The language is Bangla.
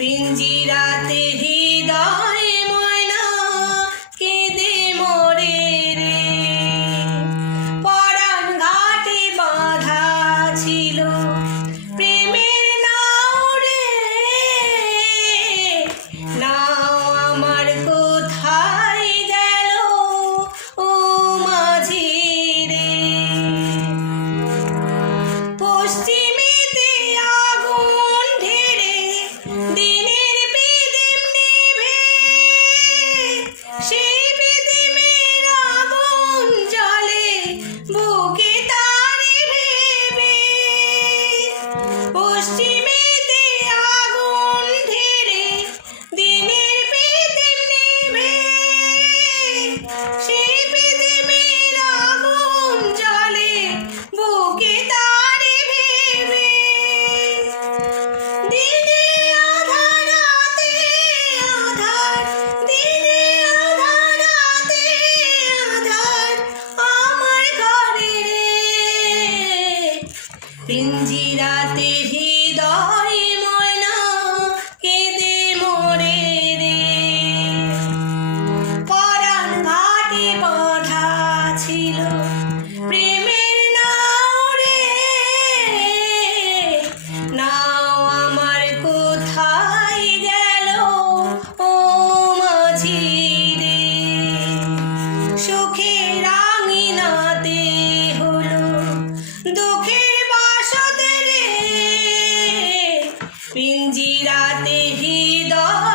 পিঞ্জিরাতে হৃদয় ময়না কেঁদে মরে রে। পরাণ ঘাটে বাঁধা ছিল প্রেমের নাও রে, নাও আমার কোথায় গেল ও মাঝি রে। পশ্চিমেতে আগুন ঢেলে দিনের প্রদীপ নিভে, সেই প্রদীপের আগুন জ্বলে বুকে তারে ভেবে। পশ্চিমেতে আগুন ঢেলে দিনের প্রদীপ নিভে, সেই প্রদীপের আগুন জ্বলে বুকে তারে ভেবে। দিনে আধার রাতে আধার, দিনে আধার রাতে আধার আমার ঘরে রে। পিঞ্জিরাতে হৃদয় ময়না কেঁদে মরে রে। পরাণ ঘাটে বাঁধা ছিল প্রেমের নাও রে, নাও আমার কোথায় গেল ও মাঝি রে। সুখের আঙিনাতে হলো দুঃখের বাসতে রে। পিঞ্জিরাতে হৃদয়